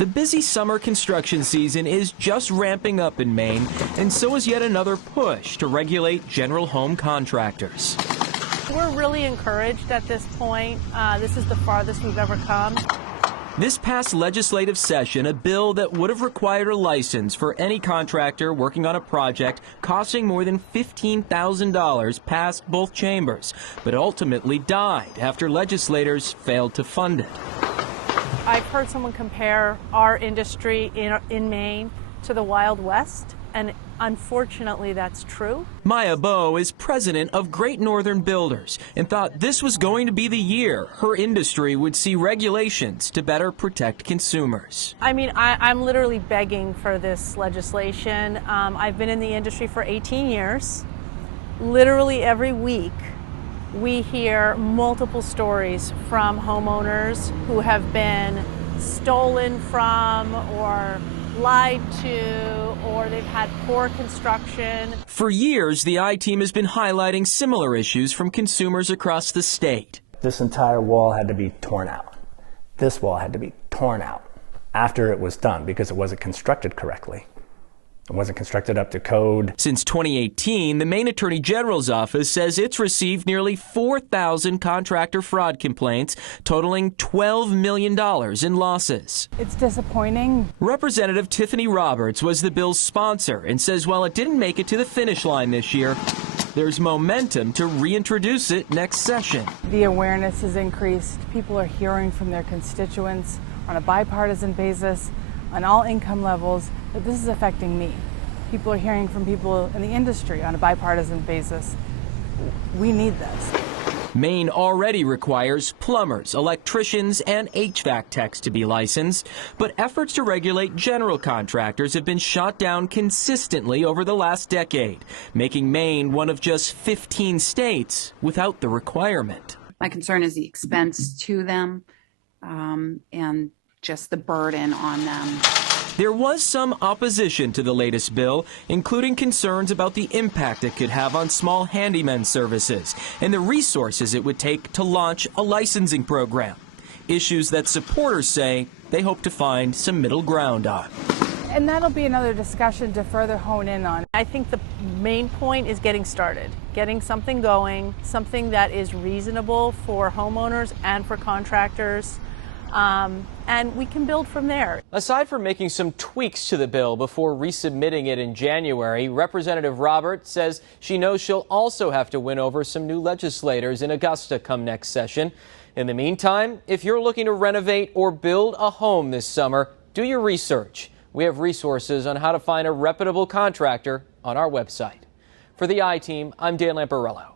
The busy summer construction season is just ramping up in Maine, and so is yet another push to regulate general home contractors. We're really encouraged at this point. This is the farthest we've ever come. This past legislative session, a bill that would have required a license for any contractor working on a project costing more than $15,000 passed both chambers, but ultimately died after legislators failed to fund it. I've heard someone compare our industry in Maine to the Wild West, and unfortunately that's true. Maya Bowe is president of Great Northern Builders and thought this was going to be the year her industry would see regulations to better protect consumers. I mean, I'm literally begging for this legislation. I've been in the industry for 18 years. Literally every week we hear multiple stories from homeowners who have been stolen from or lied to, or they've had poor construction. For years, the I-Team has been highlighting similar issues from consumers across the state. This entire wall had to be torn out. This wall had to be torn out after it was done because it wasn't constructed correctly. It wasn't constructed up to code. Since 2018, the Maine Attorney General's office says it's received nearly 4,000 contractor fraud complaints, totaling $12 million in losses. It's disappointing. Representative Tiffany Roberts was the bill's sponsor and says while it didn't make it to the finish line this year, there's momentum to reintroduce it next session. The awareness has increased. People are hearing from their constituents on a bipartisan basis, on all income levels, that this is affecting me. People are hearing from people in the industry on a bipartisan basis. We need this. Maine already requires plumbers, electricians, and HVAC techs to be licensed, but efforts to regulate general contractors have been shot down consistently over the last decade, making Maine one of just 15 states without the requirement. My concern is the expense to them and just the burden on them. There was some opposition to the latest bill, including concerns about the impact it could have on small handyman services and the resources it would take to launch a licensing program. Issues that supporters say they hope to find some middle ground on. And that'll be another discussion to further hone in on. I think the main point is getting started, getting something going, something that is reasonable for homeowners and for contractors. And we can build from there. Aside from making some tweaks to the bill before resubmitting it in January, Representative Roberts says she knows she'll also have to win over some new legislators in Augusta come next session. In the meantime, if you're looking to renovate or build a home this summer, do your research. We have resources on how to find a reputable contractor on our website. For the I-Team, I'm Dan Lamparello.